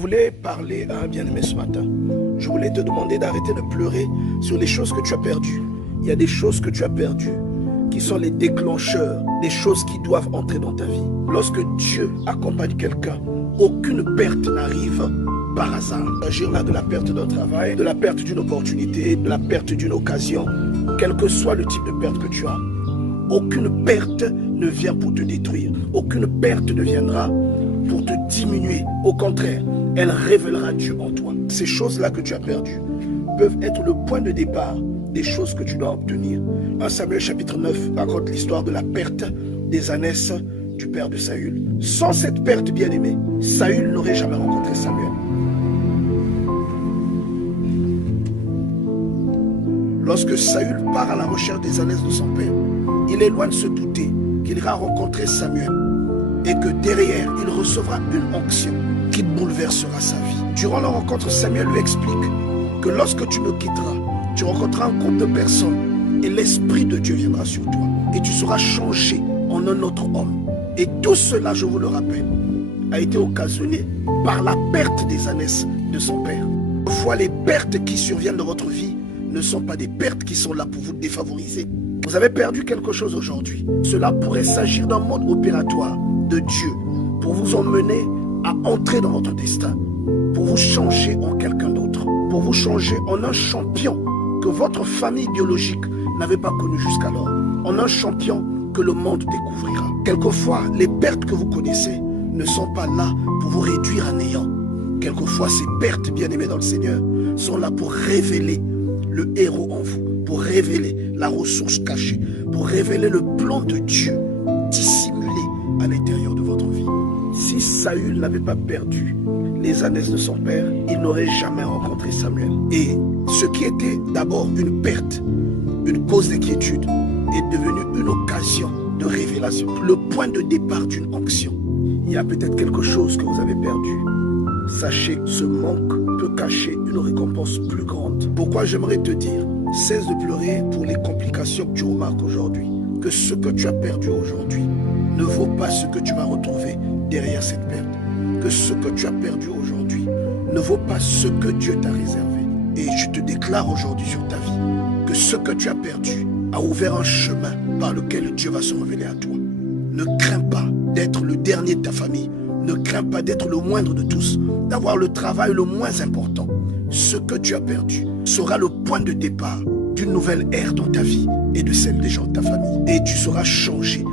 Je voulais parler à un bien-aimé ce matin. Je voulais te demander d'arrêter de pleurer sur les choses que tu as perdues. Il y a des choses que tu as perdues qui sont les déclencheurs, des choses qui doivent entrer dans ta vie. Lorsque Dieu accompagne quelqu'un, aucune perte n'arrive par hasard. Il s'agit là de la perte d'un travail, de la perte d'une opportunité, de la perte d'une occasion, quel que soit le type de perte que tu as. Aucune perte ne vient pour te détruire. Aucune perte ne viendra pour te diminuer. Au contraire, elle révélera Dieu en toi. Ces choses-là que tu as perdues peuvent être le point de départ des choses que tu dois obtenir. 1 Samuel chapitre 9 raconte l'histoire de la perte des ânesses du père de Saül. Sans cette perte, bien-aimée, Saül n'aurait jamais rencontré Samuel. Lorsque Saül part à la recherche des ânesses de son père, il est loin de se douter qu'il ira rencontrer Samuel et que derrière, il recevra une onction qui bouleversera sa vie. Durant la rencontre, Samuel lui explique que lorsque tu me quitteras, tu rencontreras un groupe de personnes et l'Esprit de Dieu viendra sur toi et tu seras changé en un autre homme. Et tout cela, je vous le rappelle, a été occasionné par la perte des ânesses de son père. Parfois, les pertes qui surviennent dans votre vie ne sont pas des pertes qui sont là pour vous défavoriser. Vous avez perdu quelque chose aujourd'hui. Cela pourrait s'agir d'un mode opératoire de Dieu pour vous emmener à entrer dans votre destin, pour vous changer en quelqu'un d'autre, pour vous changer en un champion que votre famille biologique n'avait pas connu jusqu'alors, en un champion que le monde découvrira. Quelquefois, les pertes que vous connaissez ne sont pas là pour vous réduire à néant. Quelquefois, ces pertes, bien-aimées dans le Seigneur, sont là pour révéler le héros en vous, pour révéler la ressource cachée, pour révéler le plan de Dieu dissimulé à l'intérieur de votre vie. Si Saül n'avait pas perdu les ânesses de son père, il n'aurait jamais rencontré Samuel. Et ce qui était d'abord une perte, une cause d'inquiétude, est devenu une occasion de révélation, le point de départ d'une onction. Il y a peut-être quelque chose que vous avez perdu. Sachez que ce manque peut cacher une récompense plus grande. Pourquoi j'aimerais te dire, cesse de pleurer pour les complications que tu remarques aujourd'hui. Que ce que tu as perdu aujourd'hui ne vaut pas ce que tu vas retrouver derrière cette perte. Que ce que tu as perdu aujourd'hui ne vaut pas ce que Dieu t'a réservé. Et je te déclare aujourd'hui sur ta vie que ce que tu as perdu a ouvert un chemin par lequel Dieu va se révéler à toi. Ne crains pas d'être le dernier de ta famille. Ne crains pas d'être le moindre de tous, d'avoir le travail le moins important. Ce que tu as perdu sera le point de départ d'une nouvelle ère dans ta vie et de celle des gens de ta famille. Et tu seras changé